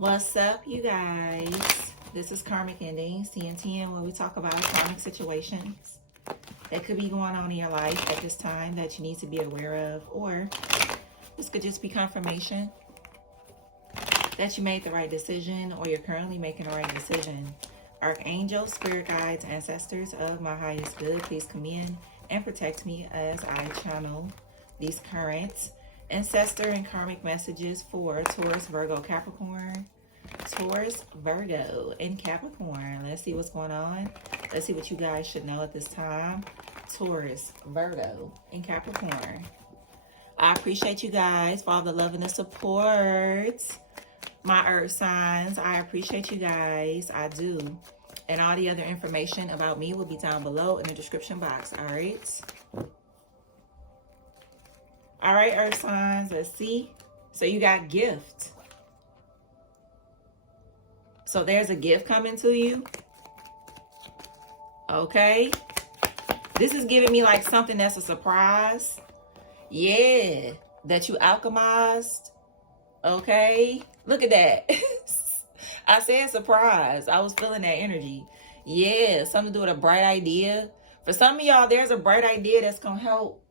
What's up, you guys? This is Karmic Endings, TNTN, where we talk about karmic situations that could be going on in your life at this time that you need to be aware of, or this could just be confirmation that you made the right decision or you're currently making the right decision. Archangels, spirit guides, ancestors of my highest good, please come in and protect me as I channel these current ancestor and karmic messages for Taurus, Virgo, Capricorn. Taurus, Virgo, and Capricorn. Let's see what's going on. Let's see what you guys should know at this time. Taurus, Virgo, and Capricorn. I appreciate you guys for all the love and the support. My earth signs, I appreciate you guys. I do. And all the other information about me will be down below in the description box. All right. All right, earth signs, let's see. So you got gift. So there's a gift coming to you. Okay. This is giving me like something that's a surprise. Yeah. That you alchemized. Okay. Look at that. I said surprise. I was feeling that energy. Yeah. Something to do with a bright idea. For some of y'all, there's a bright idea that's going to help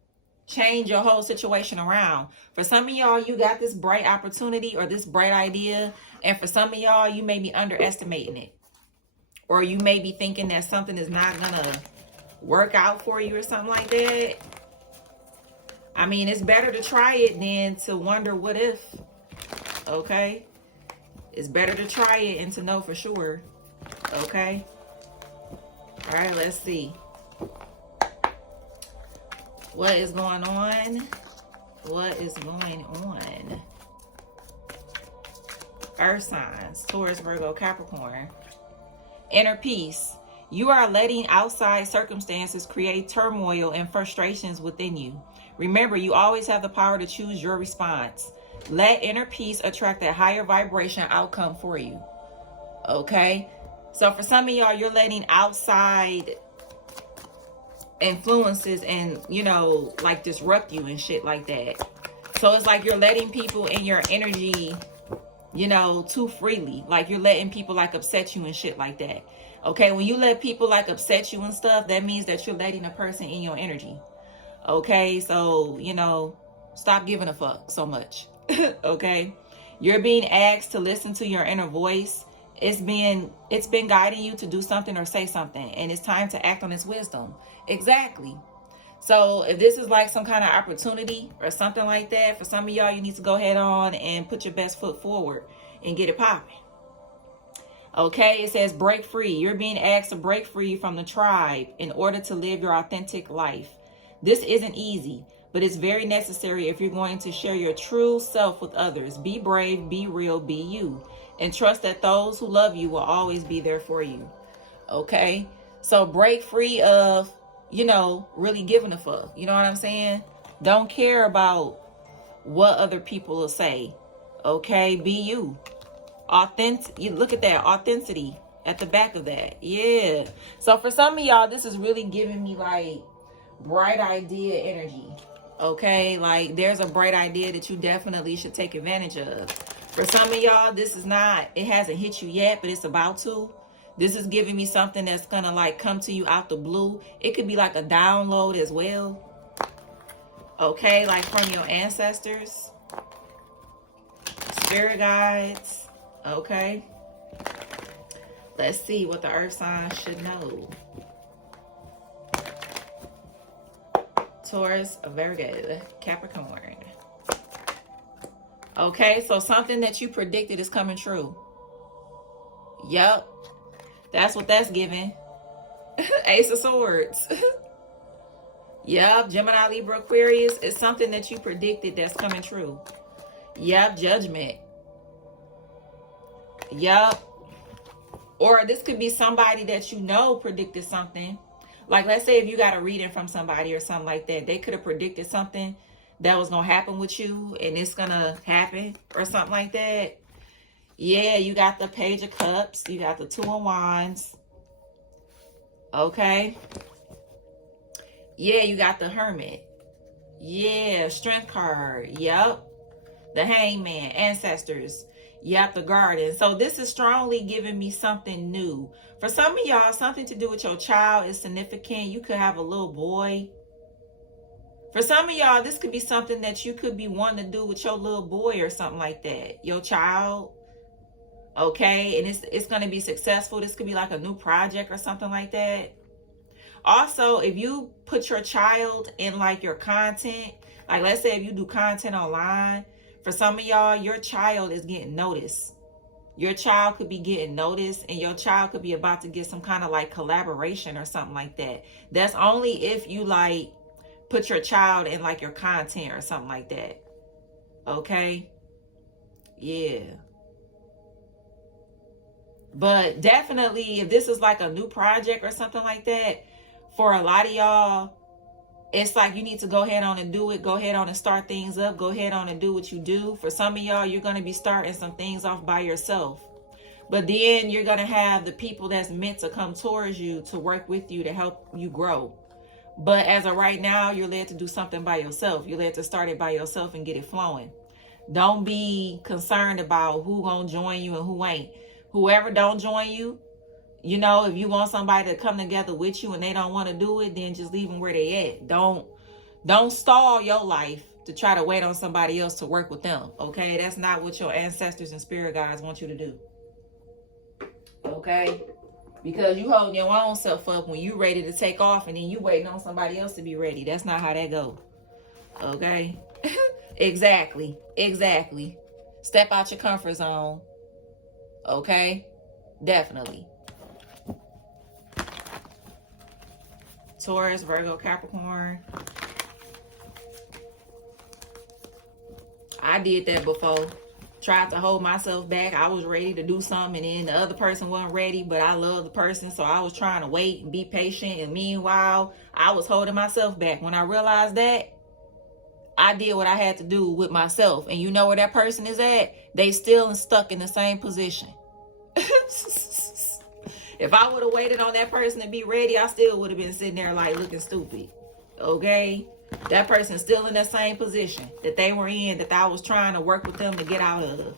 change your whole situation around. For some of y'all, you got this bright opportunity or this bright idea. And for some of y'all, you may be underestimating it. Or you may be thinking that something is not going to work out for you or something like that. I mean, it's better to try it than to wonder what if. Okay? It's better to try it and to know for sure. Okay? All right, let's see. What is going on? What is going on? Earth signs, Taurus, Virgo, Capricorn. Inner peace. You are letting outside circumstances create turmoil and frustrations within you. Remember, you always have the power to choose your response. Let inner peace attract a higher vibration outcome for you. Okay? So for some of y'all, you're letting outside influences and, you know, like disrupt you and shit like that. So it's like you're letting people in your energy, you know, too freely. Like you're letting people like upset you and shit like that. Okay, when you let people like upset you and stuff, that means that you're letting a person in your energy. Okay, so, you know, stop giving a fuck so much. Okay, you're being asked to listen to your inner voice. It's been guiding you to do something or say something, and it's time to act on its wisdom. Exactly. So if this is like some kind of opportunity or something like that, for some of y'all, you need to go ahead on and put your best foot forward and get it popping. Okay, it says break free. You're being asked to break free from the tribe in order to live your authentic life. This isn't easy, but it's very necessary if you're going to share your true self with others. Be brave, be real, be you. And trust that those who love you will always be there for you. Okay? So break free of, you know, really giving a fuck. You know what I'm saying? Don't care about what other people will say. Okay? Be you. Authentic. You look at that. Authenticity at the back of that. Yeah. So for some of y'all, this is really giving me like bright idea energy. Okay? Like there's a bright idea that you definitely should take advantage of. For some of y'all, this is not, it hasn't hit you yet, but it's about to. This is giving me something that's going to like come to you out the blue. It could be like a download as well. Okay, like from your ancestors. Spirit guides. Okay. Let's see what the earth signs should know. Taurus, Virgo, Capricorn. Okay, so something that you predicted is coming true. Yep. That's what that's giving. Ace of Swords. Yep, Gemini, Libra, Aquarius is something that you predicted that's coming true. Yep, Judgment. Yep. Or this could be somebody that you know predicted something. Like let's say if you got a reading from somebody or something like that, they could have predicted something that was going to happen with you and it's going to happen or something like that. Yeah, you got the Page of Cups. You got the Two of Wands. Okay. Yeah, you got the Hermit. Yeah, Strength card. Yep. The Hangman. Ancestors. Yep, the garden. So this is strongly giving me something new. For some of y'all, something to do with your child is significant. You could have a little boy. For some of y'all, this could be something that you could be wanting to do with your little boy or something like that. Your child. Okay, and it's going to be successful. This could be like a new project or something like that. Also, if you put your child in like your content, like let's say if you do content online, for some of y'all, your child is getting noticed. Your child could be getting noticed, and your child could be about to get some kind of like collaboration or something like that. That's only if you like put your child in like your content or something like that. Okay? Yeah. But definitely, if this is like a new project or something like that, for a lot of y'all, it's like you need to go ahead on and do it. Go ahead on and start things up. Go ahead on and do what you do. For some of y'all, you're going to be starting some things off by yourself. But then you're going to have the people that's meant to come towards you to work with you to help you grow. But as of right now, you're led to do something by yourself. You're led to start it by yourself and get it flowing. Don't be concerned about who going to join you and who ain't. Whoever don't join you, you know, if you want somebody to come together with you and they don't want to do it, then just leave them where they at. Don't stall your life to try to wait on somebody else to work with them. Okay, that's not what your ancestors and spirit guides want you to do. Okay, because you holding your own self up when you ready to take off, and then you waiting on somebody else to be ready. That's not how that go. Okay. Exactly. Step out your comfort zone. Okay, definitely. Taurus, Virgo, Capricorn. I did that before. Tried to hold myself back. I was ready to do something, and then the other person wasn't ready, but I love the person, so I was trying to wait and be patient, and meanwhile, I was holding myself back. When I realized that, I did what I had to do with myself. And you know where that person is at? They still stuck in the same position. If I would have waited on that person to be ready, I still would have been sitting there like looking stupid. Okay? That person's still in that same position that they were in, that I was trying to work with them to get out of.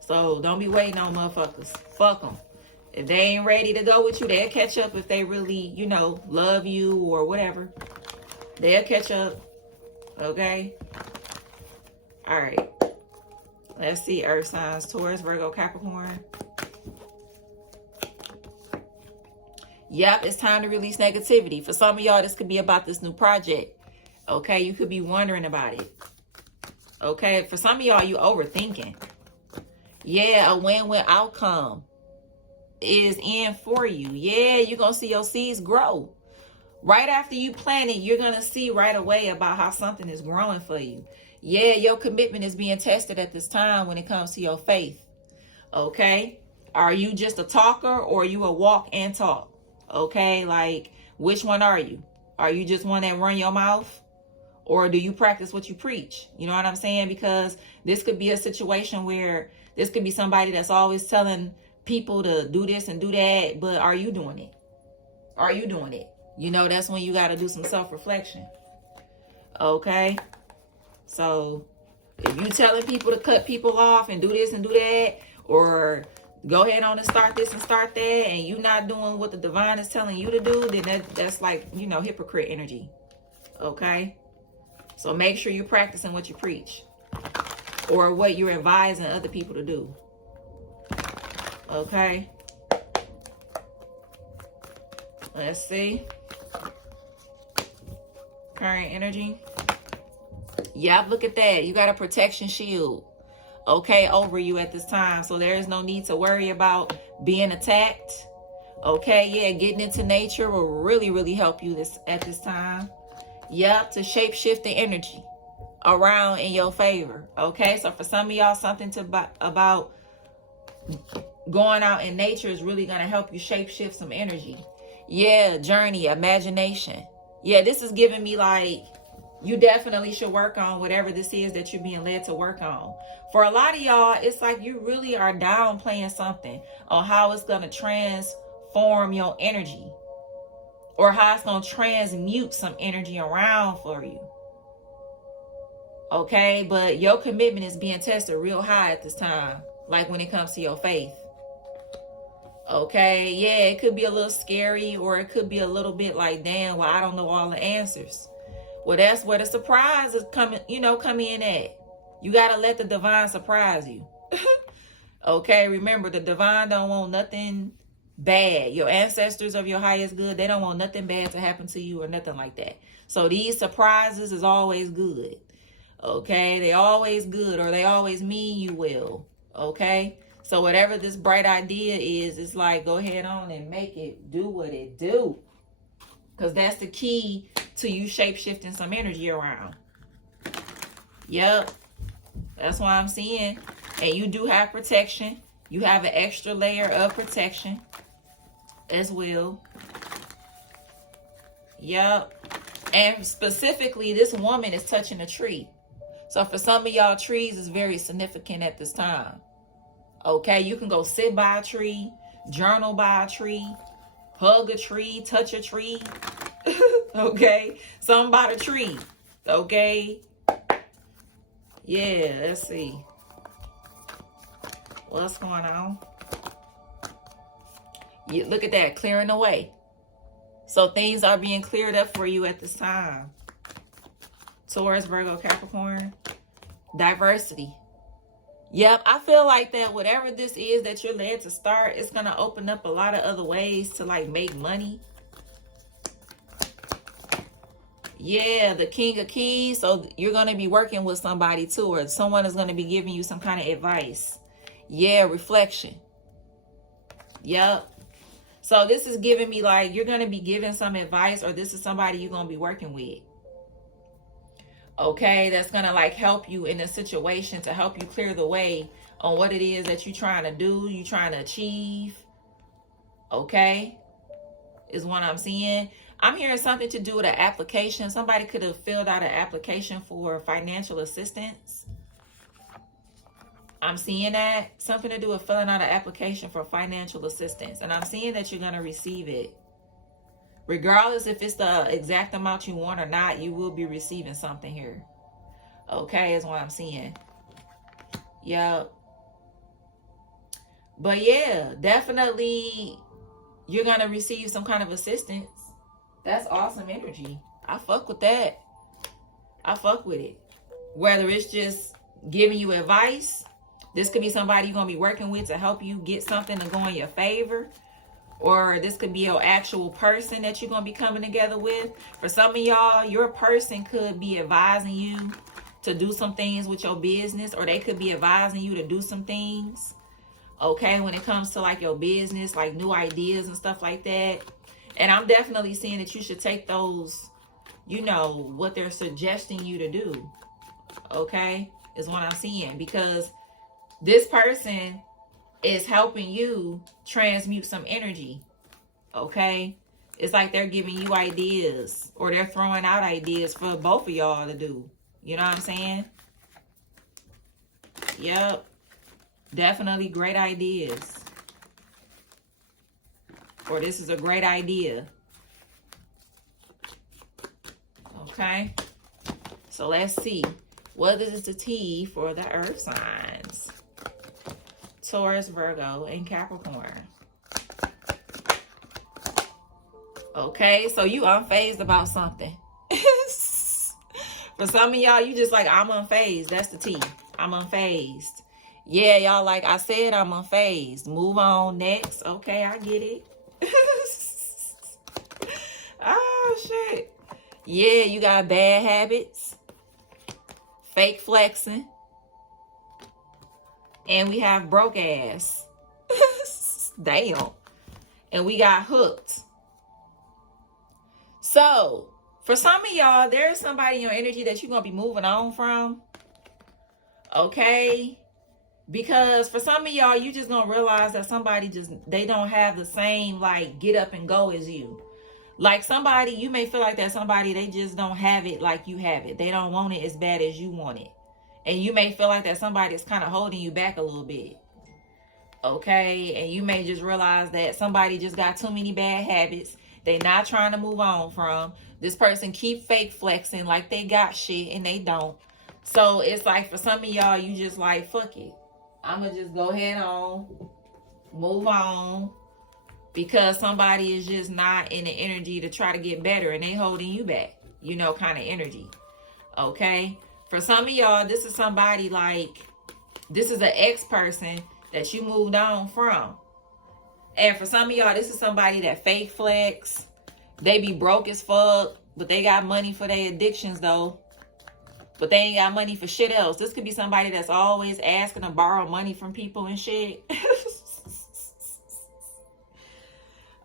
So don't be waiting on motherfuckers. Fuck them. If they ain't ready to go with you, they'll catch up if they really, you know, love you or whatever. They'll catch up. Okay? All right. Let's see, earth signs, Taurus, Virgo, Capricorn. Yep, it's time to release negativity. For some of y'all, this could be about this new project. Okay, you could be wondering about it. Okay, for some of y'all, you overthinking. Yeah, a win-win outcome is in for you. Yeah, you're going to see your seeds grow. Right after you plant it, you're going to see right away about how something is growing for you. Yeah, your commitment is being tested at this time when it comes to your faith. Okay? Are you just a talker, or are you a walk and talk? Okay? Like, which one are you? Are you just one that run your mouth? Or do you practice what you preach? You know what I'm saying? Because this could be a situation where this could be somebody that's always telling people to do this and do that. But are you doing it? Are you doing it? You know, that's when you got to do some self-reflection. Okay? So, if you telling people to cut people off and do this and do that, or go ahead on and start this and start that, and you not doing what the divine is telling you to do, then that's like, you know, hypocrite energy. Okay? So make sure you're practicing what you preach, or what you're advising other people to do. Okay? Let's see. Current energy. Yep, look at that. You got a protection shield, okay, over you at this time. So there is no need to worry about being attacked. Okay, yeah, getting into nature will really, really help you at this time. Yep, to shape shift the energy around in your favor. Okay, so for some of y'all, something about going out in nature is really going to help you shape shift some energy. Yeah, journey, imagination. Yeah, this is giving me like, you definitely should work on whatever this is that you're being led to work on. For a lot of y'all, it's like you really are downplaying something on how it's going to transform your energy, or how it's going to transmute some energy around for you. Okay, but your commitment is being tested real high at this time. like when it comes to your faith. Okay, yeah, it could be a little scary, or it could be a little bit like, damn, well, I don't know all the answers. Well, that's where the surprise is coming, come in at. You got to let the divine surprise you. Okay, remember, the divine don't want nothing bad. Your ancestors of your highest good, they don't want nothing bad to happen to you or nothing like that. So these surprises is always good. Okay, they always good, or they always mean you well. Okay, so whatever this bright idea is, it's like, go ahead on and make it do what it do. Because that's the key to you shape-shifting some energy around. Yep. That's why I'm seeing. And you do have protection. You have an extra layer of protection as well. Yep. And specifically, this woman is touching a tree. So for some of y'all, trees is very significant at this time. Okay, you can go sit by a tree, journal by a tree, hug a tree, touch a tree. Okay, something about a tree. Okay. Yeah, let's see. What's going on? You look at that, clearing the way. So things are being cleared up for you at this time. Taurus, Virgo, Capricorn. Diversity. Yep, I feel like that whatever this is that you're led to start, it's going to open up a lot of other ways to like make money. Yeah, the King of Keys. So you're going to be working with somebody too, or someone is going to be giving you some kind of advice. Yeah, reflection. Yep. So this is giving me like you're going to be giving some advice, or this is somebody you're going to be working with. Okay, that's going to like help you in a situation to help you clear the way on what it is that you're trying to do, you're trying to achieve. Okay, is what I'm seeing. I'm hearing something to do with an application. Somebody could have filled out an application for financial assistance. I'm seeing that. Something to do with filling out an application for financial assistance. And I'm seeing that you're going to receive it. Regardless if it's the exact amount you want or not, you will be receiving something here. Okay, is what I'm seeing. Yep. But yeah, definitely you're going to receive some kind of assistance. That's awesome energy. I fuck with that. I fuck with it. Whether it's just giving you advice, this could be somebody you're going to be working with to help you get something to go in your favor. Or this could be your actual person that you're going to be coming together with. For some of y'all, your person could be advising you to do some things with your business. Or they could be advising you to do some things. Okay, when it comes to like your business, like new ideas and stuff like that. And I'm definitely seeing that you should take those, what they're suggesting you to do. Okay, is what I'm seeing. Because this person is helping you transmute some energy. Okay, it's like they're giving you ideas, or they're throwing out ideas for both of y'all to do. You know what I'm saying? Yep, definitely great ideas. Or this is a great idea. Okay, so let's see, what is the T for the earth signs? Taurus, Virgo, and Capricorn. Okay, so you unfazed about something. For some of y'all, you just like, I'm unfazed. That's the T. I'm unfazed. Yeah, y'all, like I said, I'm unfazed. Move on, next. Okay, I get it. Oh, shit. Yeah, you got bad habits. Fake flexing. And we have broke ass. Damn. And we got hooked. So, for some of y'all, there's somebody in your energy that you're going to be moving on from. Okay? Because for some of y'all, you just going to realize that somebody they don't have the same, like, get up and go as you. Like somebody, you may feel like that somebody, they just don't have it like you have it. They don't want it as bad as you want it. And you may feel like that somebody is kind of holding you back a little bit. Okay? And you may just realize that somebody just got too many bad habits. They're not trying to move on from. This person keep fake flexing like they got shit and they don't. So it's like for some of y'all, you just like, fuck it. I'm going to just go ahead on, move on, because somebody is just not in the energy to try to get better and they holding you back, you know, kind of energy. Okay? For some of y'all, this is somebody like, this is an ex-person that you moved on from. And for some of y'all, this is somebody that fake flex. They be broke as fuck, but they got money for their addictions though. But they ain't got money for shit else. This could be somebody that's always asking to borrow money from people and shit.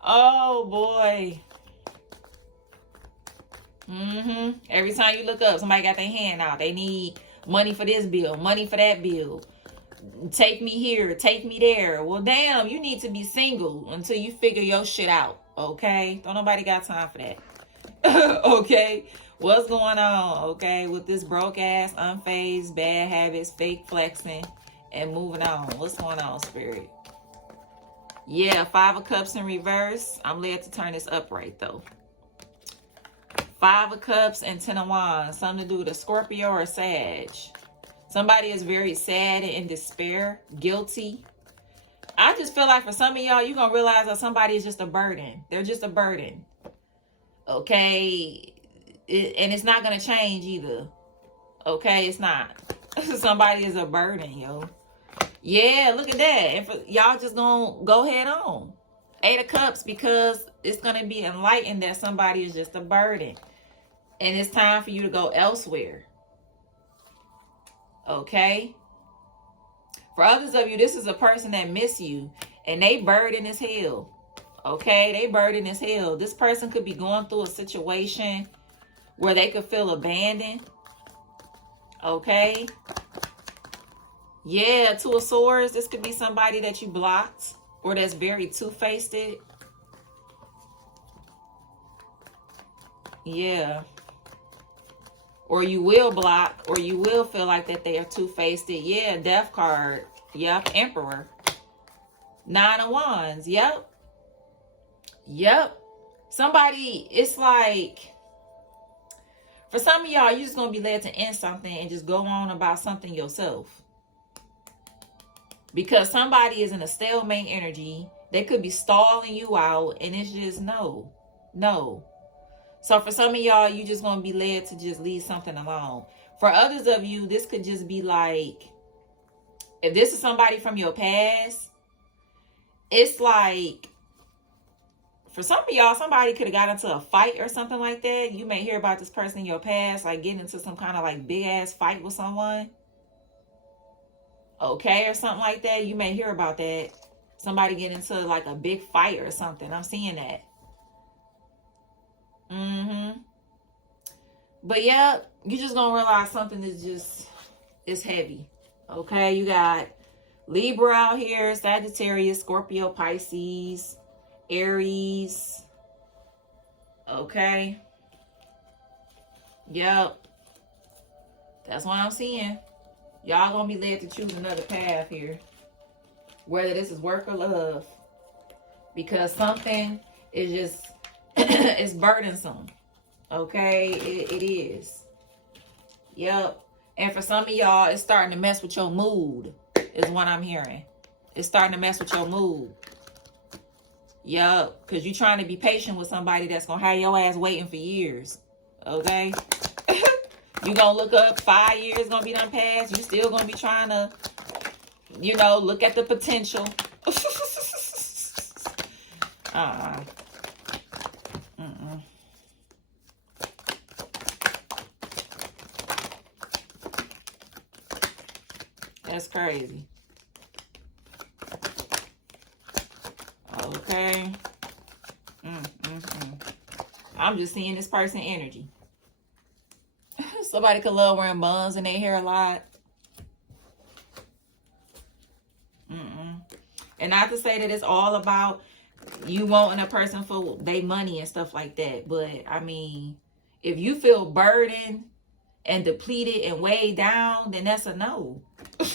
Oh boy. Every time you look up, somebody got their hand out. They need money for this bill, money for that bill. Take me here, take me there. Well, damn, you need to be single until you figure your shit out. Okay? Don't nobody got time for that. Okay? What's going on, okay, with this broke ass, unfazed, bad habits, fake flexing, and moving on? What's going on, Spirit? Yeah, 5 of Cups in reverse. I'm led to turn this upright, though. 5 of Cups and 10 of Wands. Something to do with a Scorpio or a Sag. Somebody is very sad and in despair, guilty. I just feel like for some of y'all, you're going to realize that somebody is just a burden. They're just a burden. Okay? And it's not going to change either. Okay? It's not. Somebody is a burden, yo. Yeah, look at that. And for y'all just going to go head on. 8 of Cups, because it's going to be enlightened that somebody is just a burden. And it's time for you to go elsewhere. Okay? For others of you, this is a person that miss you. And they burden as hell. Okay? They burden as hell. This person could be going through a situation where they could feel abandoned. Okay? Yeah, 2 of Swords. This could be somebody that you blocked or that's very two-faced. Yeah. Or you will block, or you will feel like that they are two-faced. Yeah, Death card. Yep, Emperor. 9 of Wands. Yep. Yep. Somebody, it's like, for some of y'all, you're just going to be led to end something and just go on about something yourself. Because somebody is in a stalemate energy. They could be stalling you out, and it's just no. No. So for some of y'all, you just going to be led to just leave something alone. For others of you, this could just be like, if this is somebody from your past, it's like, for some of y'all, somebody could have got into a fight or something like that. You may hear about this person in your past, like getting into some kind of like big ass fight with someone. Okay, or something like that. You may hear about that. Somebody get into like a big fight or something. I'm seeing that. But yeah, you just gonna realize something is just, it's heavy. Okay, you got Libra out here, Sagittarius, Scorpio, Pisces, Aries. Okay. Yep. That's what I'm seeing. Y'all gonna be led to choose another path here. Whether this is work or love. Because something is just, it's burdensome. Okay? It is. Yep. And for some of y'all, it's starting to mess with your mood. Is what I'm hearing. It's starting to mess with your mood. Yep. Because you're trying to be patient with somebody that's gonna have your ass waiting for years. Okay? You gonna look up 5 years gonna be done past. You still gonna be trying to, you know, look at the potential. That's crazy. Okay. I'm just seeing this person energy. Somebody could love wearing buns in their hair a lot. And not to say that it's all about you wanting a person for their money and stuff like that. But, I mean, if you feel burdened and depleted and weighed down, then that's a no.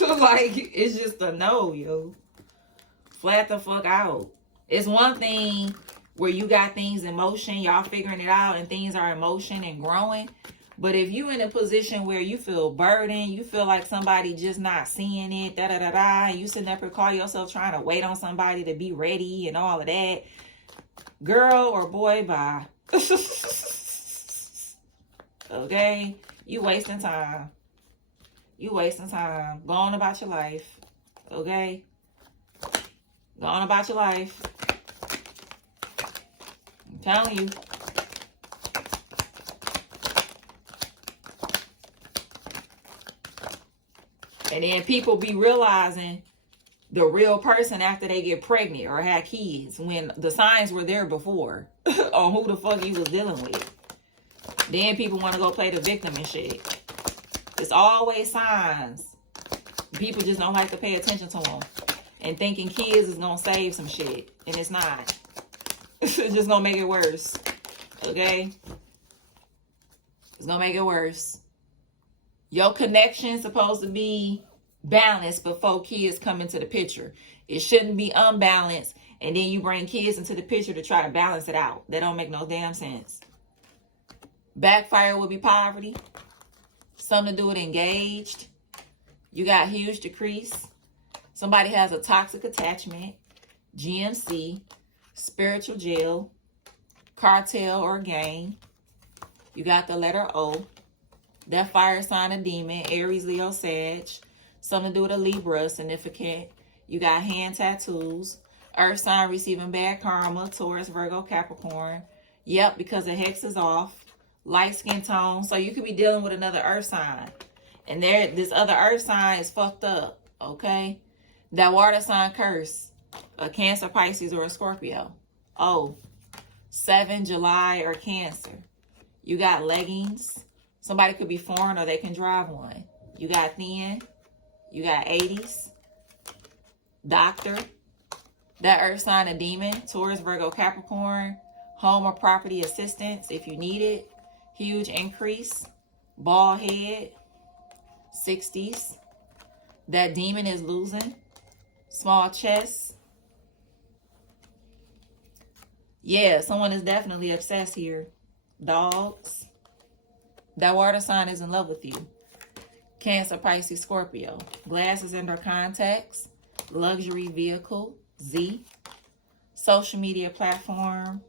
Like, it's just a no, yo. Flat the fuck out. It's one thing where you got things in motion, y'all figuring it out, and things are in motion and growing. But if you in a position where you feel burdened, you feel like somebody just not seeing it, and you sitting up here call yourself trying to wait on somebody to be ready and all of that, girl or boy, bye. Okay? You wasting time. You wasting time. Go on about your life. Okay? Go on about your life. I'm telling you. And then people be realizing the real person after they get pregnant or have kids when the signs were there before on who the fuck you was dealing with. Then people want to go play the victim and shit. It's always signs. People just don't like to pay attention to them. And thinking kids is going to save some shit. And it's not. It's just going to make it worse. Okay? It's going to make it worse. Your connection's supposed to be balanced before kids come into the picture. It shouldn't be unbalanced. And then you bring kids into the picture to try to balance it out. That don't make no damn sense. Backfire will be poverty. Something to do with engaged. You got huge decrease. Somebody has a toxic attachment. GMC. Spiritual jail. Cartel or gang. You got the letter O. That fire sign a demon. Aries, Leo, Sag. Something to do with a Libra. Significant. You got hand tattoos. Earth sign receiving bad karma. Taurus, Virgo, Capricorn. Yep, because the hex is off. Light skin tone. So you could be dealing with another earth sign. And this other earth sign is fucked up. Okay? That water sign curse. A Cancer, Pisces, or a Scorpio. Oh. 7, July, or Cancer. You got leggings. Somebody could be foreign or they can drive one. You got thin. You got 80s. Doctor. That earth sign a demon. Taurus, Virgo, Capricorn. Home or property assistance if you need it. Huge increase. Bald head. 60s. That demon is losing. Small chest. Yeah, someone is definitely obsessed here. Dogs. That water sign is in love with you. Cancer, Pisces, Scorpio. Glasses and/or contacts. Luxury vehicle. Z. Social media platform.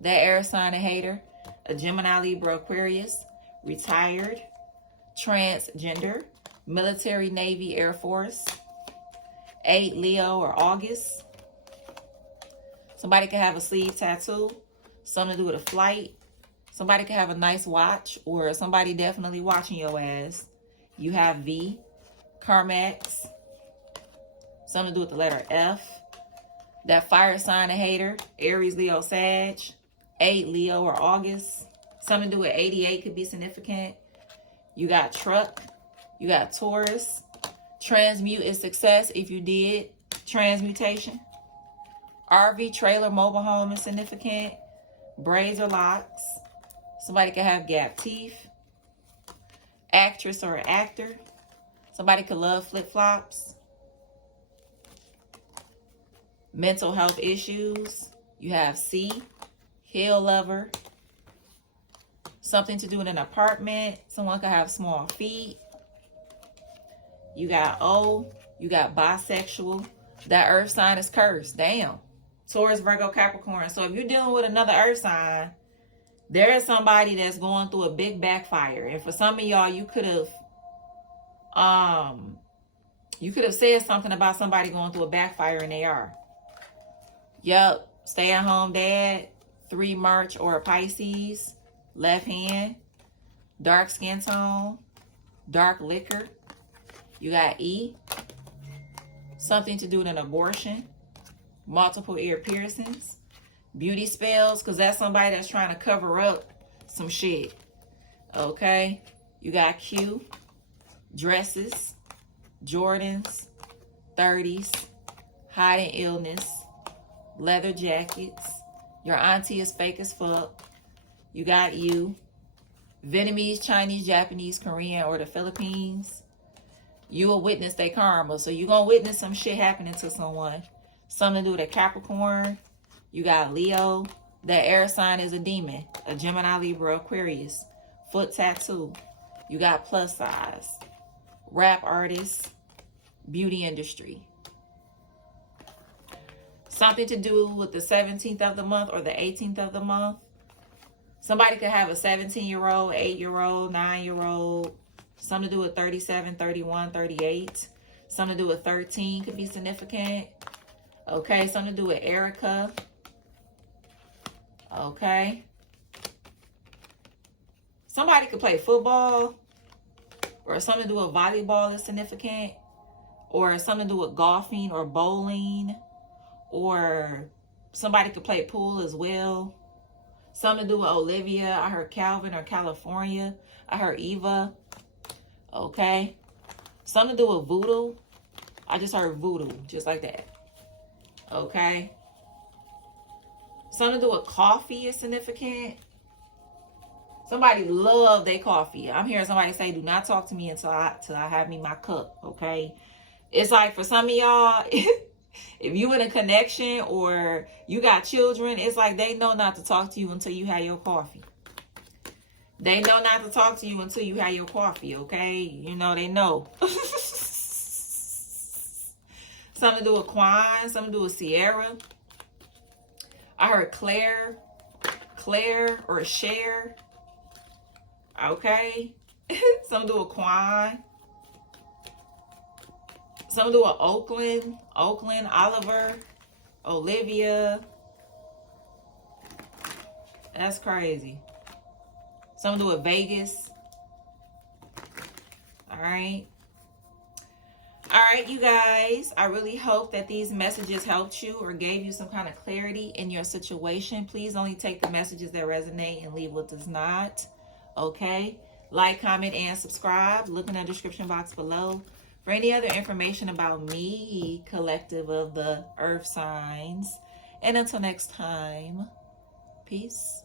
That air sign a hater. A Gemini, Libra, Aquarius. Retired. Transgender. Military, Navy, Air Force. 8, Leo, or August. Somebody could have a sleeve tattoo. Something to do with a flight. Somebody could have a nice watch. Or somebody definitely watching your ass. You have V. Karmic. Something to do with the letter F. That fire sign a hater. Aries, Leo, Sag. 8, Leo, or August. Something to do with 88 could be significant. You got truck. You got Taurus. Transmute is success if you did transmutation. RV, trailer, mobile home is significant. Braids or locks. Somebody could have gap teeth. Actress or actor. Somebody could love flip-flops. Mental health issues. You have C. Hill lover. Something to do in an apartment. Someone could have small feet. You got O. You got bisexual. That earth sign is cursed. Damn. Taurus, Virgo, Capricorn. So if you're dealing with another earth sign, there is somebody that's going through a big backfire. And for some of y'all, you could have said something about somebody going through a backfire, and they are. Yep. Stay at home dad. 3, March, or a Pisces. Left hand. Dark skin tone. Dark liquor. You got E. Something to do with an abortion. Multiple ear piercings. Beauty spells, because that's somebody that's trying to cover up some shit. Okay? You got Q. Dresses. Jordans. 30s. Hiding illness. Leather jackets. Your auntie is fake as fuck. You got U. Vietnamese, Chinese, Japanese, Korean, or the Philippines. You will witness their karma. So you're going to witness some shit happening to someone. Something to do with a Capricorn. You got Leo. That air sign is a demon. A Gemini, Libra, Aquarius. foot tattoo. You got plus size, rap artist, beauty industry. Something to do with the 17th of the month or the 18th of the month. Somebody could have a 17-year-old, 8-year-old, 9-year-old. Something to do with 37, 31, 38. Something to do with 13 could be significant. Okay, something to do with Erica. Okay. Somebody could play football, or something to do with volleyball is significant, or something to do with golfing or bowling, or somebody could play pool as well. Something to do with Olivia. I heard Calvin or California. I heard Eva. Okay. Something to do with voodoo. I just heard voodoo, just like that. Okay. Something to do with coffee is significant. Somebody love their coffee. I'm hearing somebody say, do not talk to me until I have me my cup, okay? It's like for some of y'all, if you in a connection or you got children, it's like they know not to talk to you until you have your coffee. They know not to talk to you until you have your coffee, okay? You know, they know. Something to do with Quan, something to do with Sierra. I heard Claire or Cher. Okay. Something to do with Quan. Something to do with Oakland, Oliver, Olivia. That's crazy. Something to do with Vegas. All right. All right, you guys. I really hope that these messages helped you or gave you some kind of clarity in your situation. Please only take the messages that resonate and leave what does not. Okay. Like, comment, and subscribe. Look in the description box below for any other information about me, collective of the earth signs. And until next time, peace.